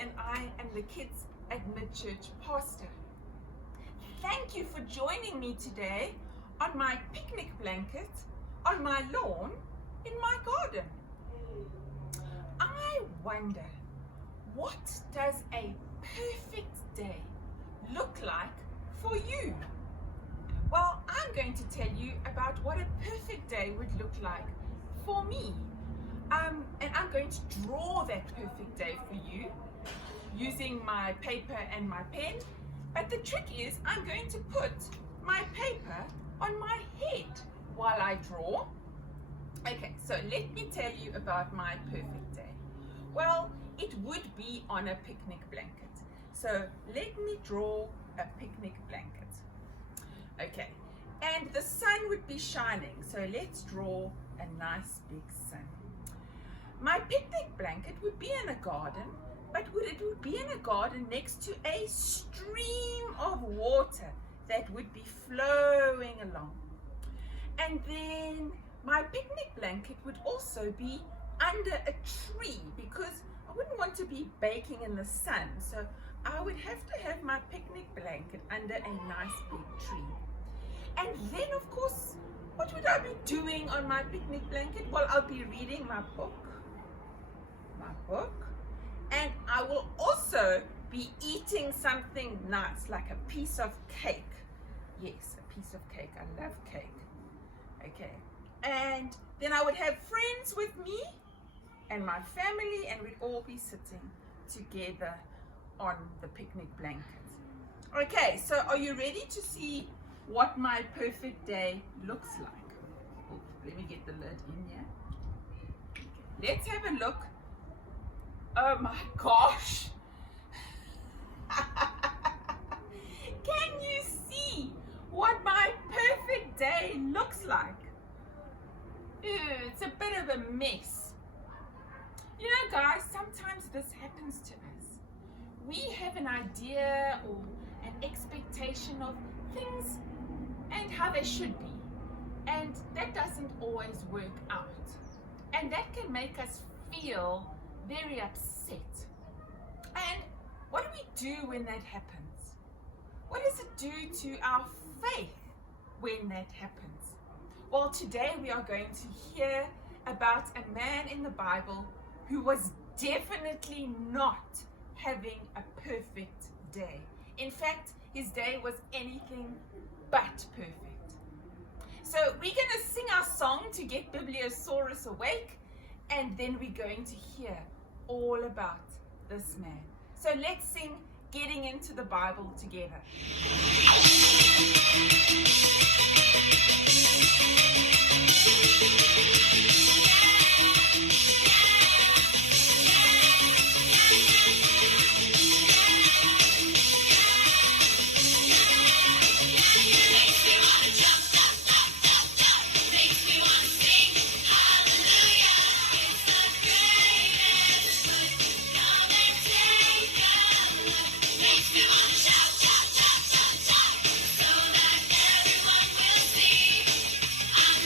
and I am the kids at Midchurch pastor. Thank you for joining me today on my picnic blanket, on my lawn, in my garden. I wonder, what does a perfect day look like for you? Well, I'm going to tell you about what a perfect day would look like for me. And I'm going to draw that perfect day for you using my paper and my pen. But the trick is I'm going to put my paper on my head while I draw. Okay, so let me tell you about my perfect day. Well, it would be on a picnic blanket. So let me draw a picnic blanket. Okay, and the sun would be shining. So let's draw a nice big sun. My picnic blanket would be in a garden, but it would be in a garden next to a stream of water that would be flowing along. And then my picnic blanket would also be under a tree, because I wouldn't want to be baking in the sun. So I would have to have my picnic blanket under a nice big tree. And then, of course, what would I be doing on my picnic blanket? Well, I'll be reading my book, and I will also be eating something nice, like a piece of cake. Yes, a piece of cake. I love cake. Okay. And then I would have friends with me and my family, and we'd all be sitting together on the picnic blanket. Okay, so are you ready to see what my perfect day looks like? Oh, let me get the lid in here. Let's have a look. Oh my gosh. Can you see what my perfect day looks like? Ew, it's a bit of a mess. You know, guys, sometimes this happens to us. We have an idea or an expectation of things and how they should be, and that doesn't always work out, and that can make us feel very upset. And what do we do when that happens? What does it do to our faith when that happens? Well, today we are going to hear about a man in the Bible who was definitely not having a perfect day. In fact, his day was anything but perfect. So we're going to sing our song to get Bibliosaurus awake, and then we're going to hear all about this man. So let's sing Getting Into the Bible together. Shout, shout, shout, shout, so that everyone will see. I'm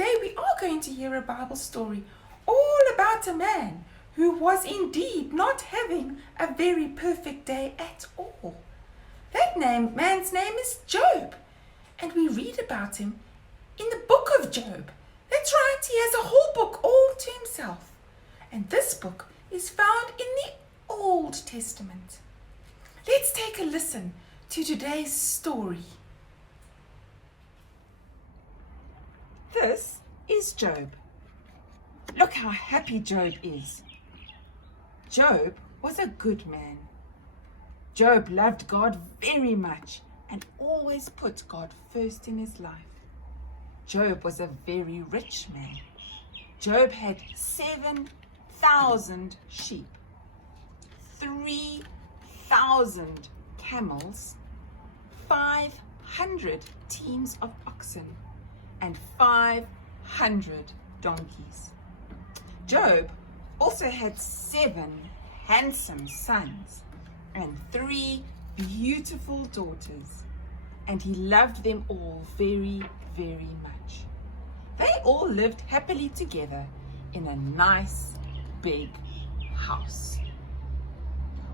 today we are going to hear a Bible story all about a man who was indeed not having a very perfect day at all. That man's name is Job, and we read about him in the book of Job. That's right, he has a whole book all to himself. And this book is found in the Old Testament. Let's take a listen to today's story. This is Job. Look how happy Job is. Job was a good man. Job loved God very much and always put God first in his life. Job was a very rich man. Job had 7,000 sheep, 3,000 camels, 500 teams of oxen, and 500 donkeys. Job also had 7 handsome sons and 3 beautiful daughters, and he loved them all very, very much. They all lived happily together in a nice big house.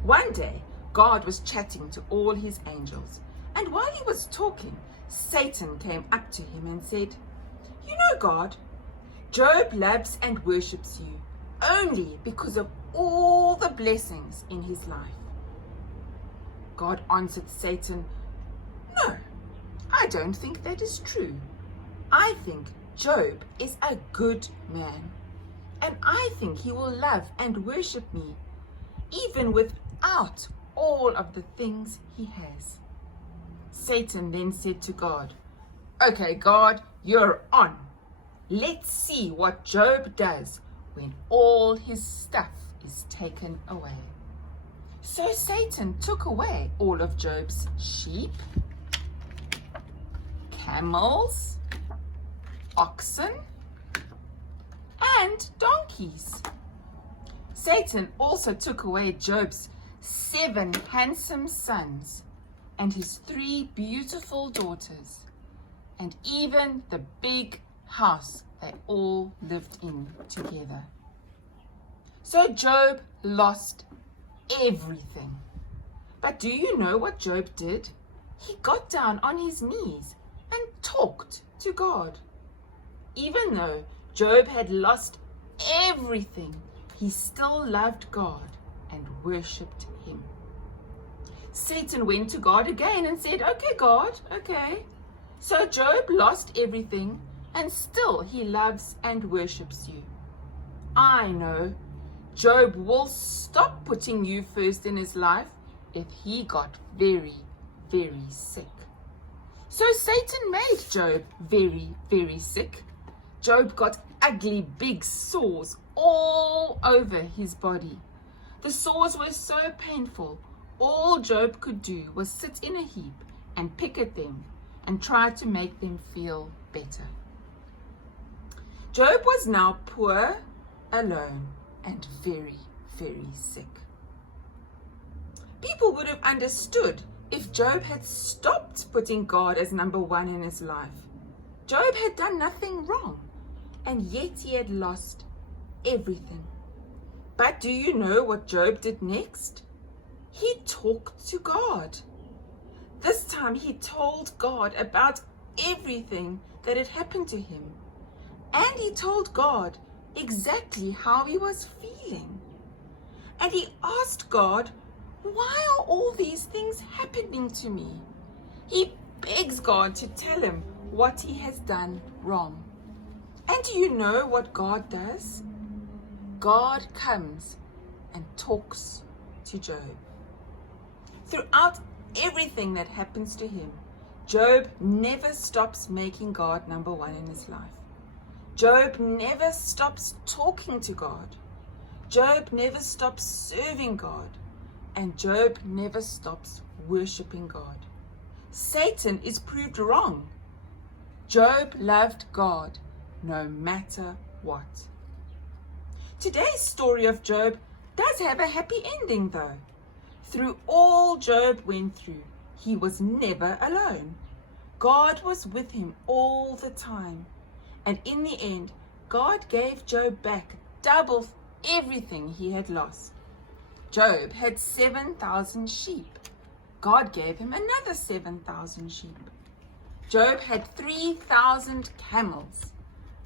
One day, God was chatting to all his angels, and while he was talking, Satan came up to him and said, "You know, God, Job loves and worships you only because of all the blessings in his life." God answered Satan, "No, I don't think that is true. I think Job is a good man, and I think he will love and worship me even without all of the things he has." Satan then said to God, "Okay, God, you're on. Let's see what Job does when all his stuff is taken away." So Satan took away all of Job's sheep, camels, oxen, and donkeys. Satan also took away Job's 7 handsome sons and his 3 beautiful daughters, and even the big house they all lived in together. So Job lost everything. But do you know what Job did? He got down on his knees and talked to God. Even though Job had lost everything, he still loved God and worshipped him. Satan went to God again and said, "Okay, God, okay. So Job lost everything and still he loves and worships you. I know Job will stop putting you first in his life if he got very, very sick." So Satan made Job very, very sick. Job got ugly big sores all over his body. The sores were so painful, all Job could do was sit in a heap and pick at them and try to make them feel better. Job was now poor, alone, and very, very sick. People would have understood if Job had stopped putting God as number 1 in his life. Job had done nothing wrong, and yet he had lost everything. But do you know what Job did next? He talked to God. This time he told God about everything that had happened to him. And he told God exactly how he was feeling. And he asked God, "Why are all these things happening to me?" He begs God to tell him what he has done wrong. And do you know what God does? God comes and talks to Job. Throughout everything that happens to him, Job never stops making God number 1 in his life. Job never stops talking to God. Job never stops serving God. And Job never stops worshiping God. Satan is proved wrong. Job loved God no matter what. Today's story of Job does have a happy ending though. Through all Job went through, he was never alone. God was with him all the time. And in the end, God gave Job back double everything he had lost. Job had 7,000 sheep. God gave him another 7,000 sheep. Job had 3,000 camels.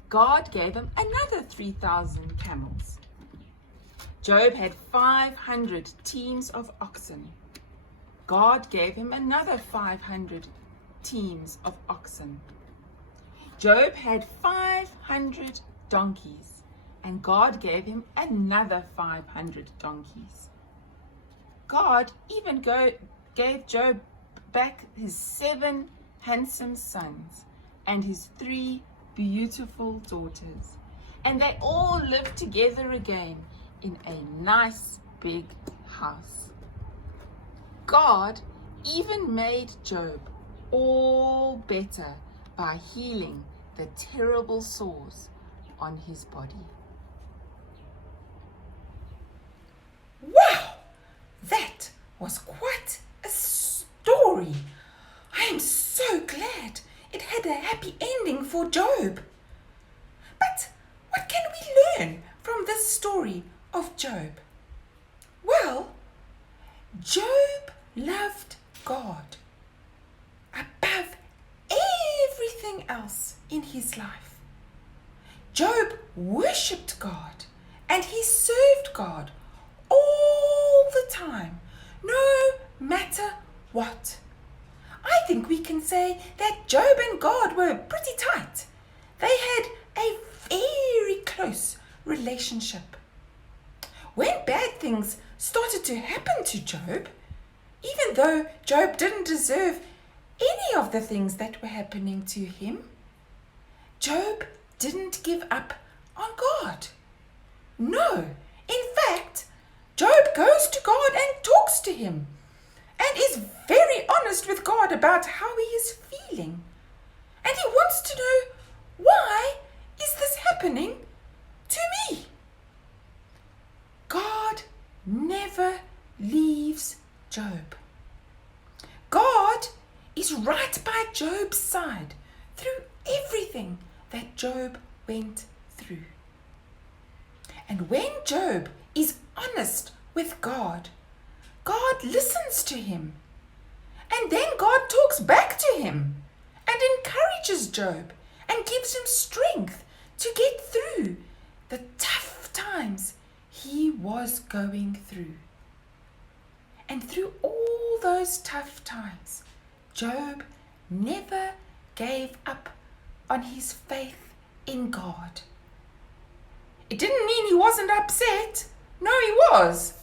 God gave him another 3,000 camels. Job had 500 teams of oxen. God gave him another 500 teams of oxen. Job had 500 donkeys, and God gave him another 500 donkeys. God even gave Job back his 7 handsome sons and his 3 beautiful daughters, and they all lived together again in a nice big house. God even made Job all better by healing the terrible sores on his body. Wow! That was quite a story. I am so glad it had a happy ending for Job. But what can we learn from this story of Job? Well, Job loved God above everything else in his life. Job worshipped God and he served God all the time, no matter what. I think we can say that Job and God were pretty tight. They had a very close relationship. When bad things started to happen to Job, even though Job didn't deserve any of the things that were happening to him, Job didn't give up on God. No, in fact, Job goes to God and talks to him and is very honest with God about how he is feeling. And he wants to know, why is this happening to me? God never leaves Job. God is right by Job's side through everything that Job went through. And when Job is honest with God, God listens to him. And then God talks back to him and encourages Job and gives him strength to get through the tough times he was going through. And through all those tough times, Job never gave up on his faith in God. It didn't mean he wasn't upset. No, he was.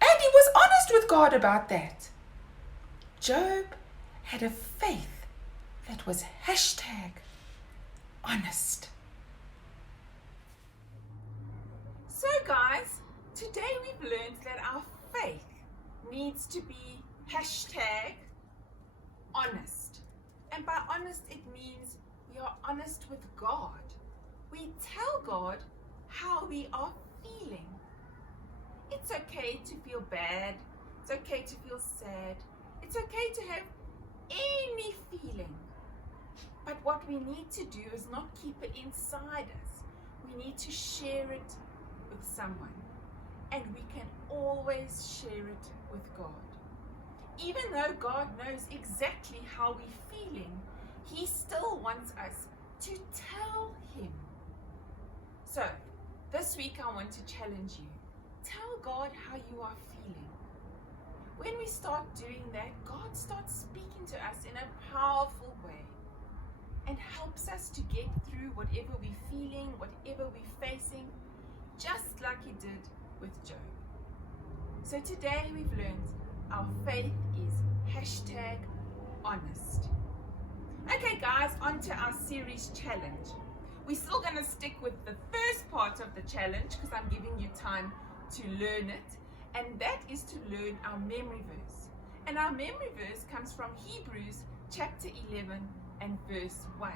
And he was honest with God about that. Job had a faith that was #honest. So guys, today we've learned that our faith needs to be #honest. And by honest, it means we are honest with God. We tell God how we are feeling. It's okay to feel bad. It's okay to feel sad. It's okay to have any feeling. But what we need to do is not keep it inside us. We need to share it with someone. And we can always share it with God. Even though God knows exactly how we're feeling, He still wants us to tell Him. So, this week I want to challenge you. Tell God how you are feeling. When we start doing that, God starts speaking to us in a powerful way and helps us to get through whatever we're feeling, whatever we're facing, just like He did with Job. So today we've learned our faith is #honest. Okay guys, on to our series challenge. We're still going to stick with the first part of the challenge because I'm giving you time to learn it, and that is to learn our memory verse. And our memory verse comes from Hebrews chapter 11 and verse 1.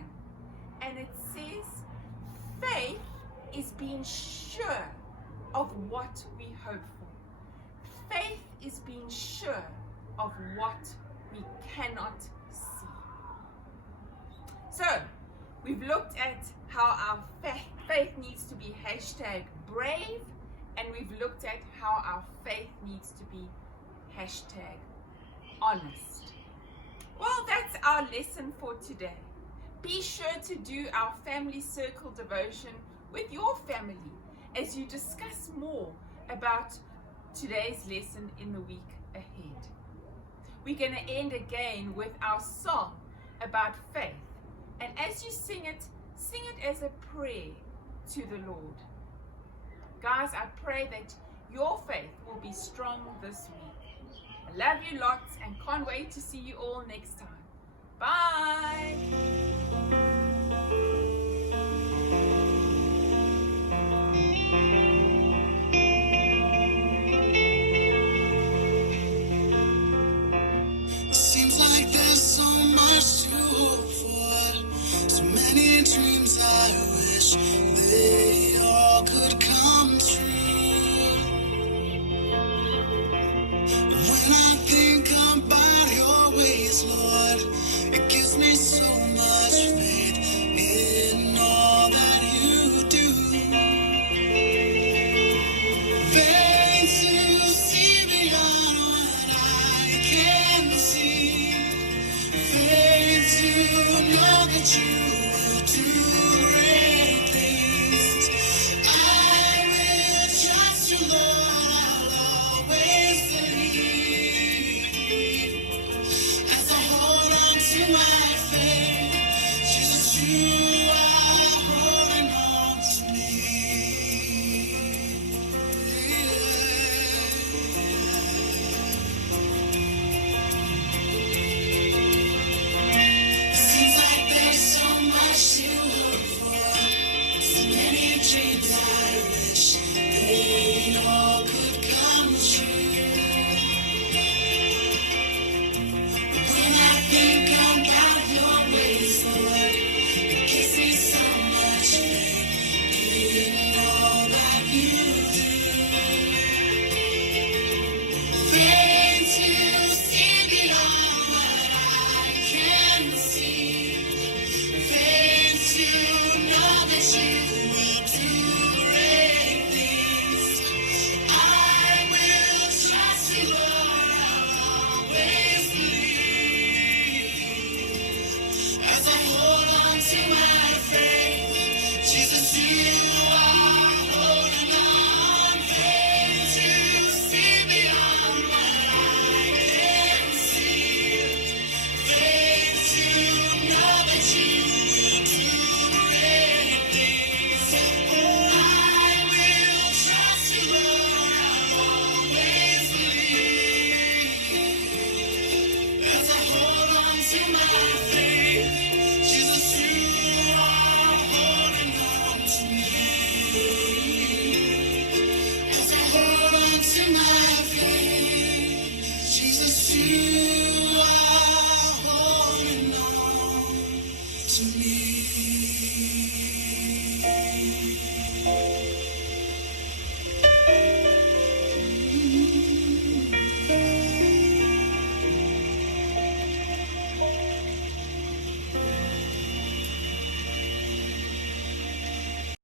And it says, faith is being sure of what we hope for. Faith is being sure of what we cannot see. So, we've looked at how our faith needs to be hashtag brave, and we've looked at how our faith needs to be hashtag honest. Well, that's our lesson for today. Be sure to do our family circle devotion with your family as you discuss more about today's lesson in the week ahead. We're going to end again with our song about faith. And as you sing it as a prayer to the Lord. Guys, I pray that your faith will be strong this week. I love you lots and can't wait to see you all next time. Bye. Seems like there's so much to hope for, so many dreams I wish they all could come true. When I think about your ways, Lord, it gives me so much faith in all that you do. Faith to see beyond what I can see. Faith to know that you will do great things. I will trust you, Lord, I'll always believe. As I hold on to my faith, Jesus, you are holding on to me. Seems like there's so much to hope for, so many dreams